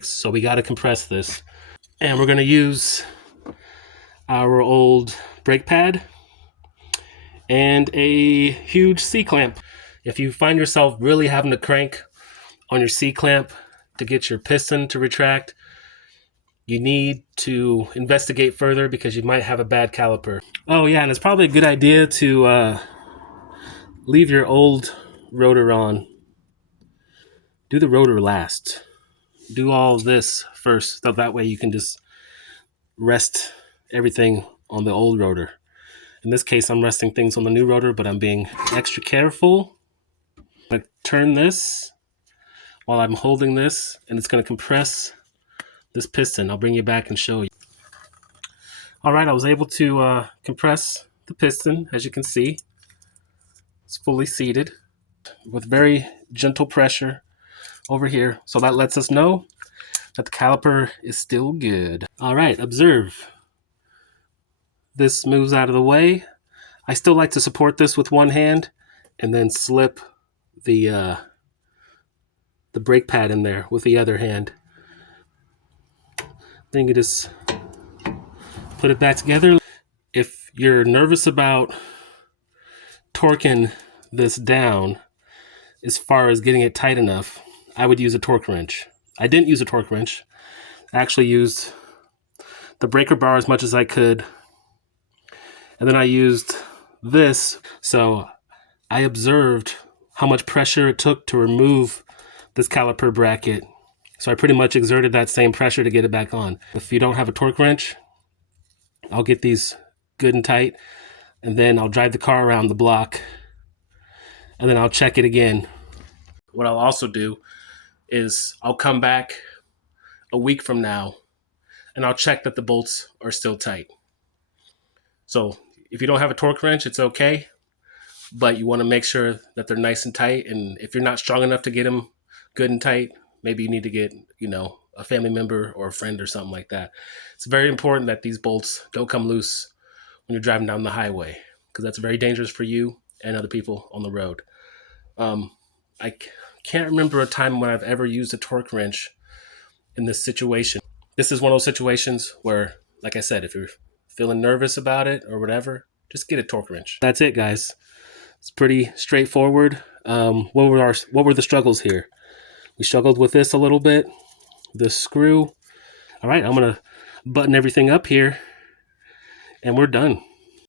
So we got to compress this. And we're going to use our old brake pad and a huge C-clamp. If you find yourself really having to crank on your C-clamp to get your piston to retract, you need to investigate further because you might have a bad caliper. Oh yeah, and it's probably a good idea to leave your old rotor on. Do the rotor last. Do all this first, so that way you can just rest everything on the old rotor. In this case, I'm resting things on the new rotor, but I'm being extra careful. I'm going to turn this while I'm holding this, and it's going to compress this piston. I'll bring you back and show you. All right, I was able to compress the piston. As you can see, it's fully seated with very gentle pressure over here. So that lets us know that the caliper is still good. All right, observe. This moves out of the way. I still like to support this with one hand and then slip the brake pad in there with the other hand. Then you just put it back together. If you're nervous about torquing this down as far as getting it tight enough, I would use a torque wrench. I didn't use a torque wrench. I actually used the breaker bar as much as I could. And then I used this. So I observed how much pressure it took to remove this caliper bracket. So I pretty much exerted that same pressure to get it back on. If you don't have a torque wrench, I'll get these good and tight, and then I'll drive the car around the block, and then I'll check it again. What I'll also do is I'll come back a week from now, and I'll check that the bolts are still tight. So if you don't have a torque wrench, it's okay, but you want to make sure that they're nice and tight, and if you're not strong enough to get them good and tight, maybe you need to get, a family member or a friend or something like that. It's very important that these bolts don't come loose when you're driving down the highway, because that's very dangerous for you and other people on the road. I can't remember a time when I've ever used a torque wrench in this situation. This is one of those situations where, like I said, if you're feeling nervous about it or whatever, just get a torque wrench. That's it, guys. It's pretty straightforward. What were the struggles here? We struggled with this a little bit, this screw. All right, I'm gonna button everything up here and we're done.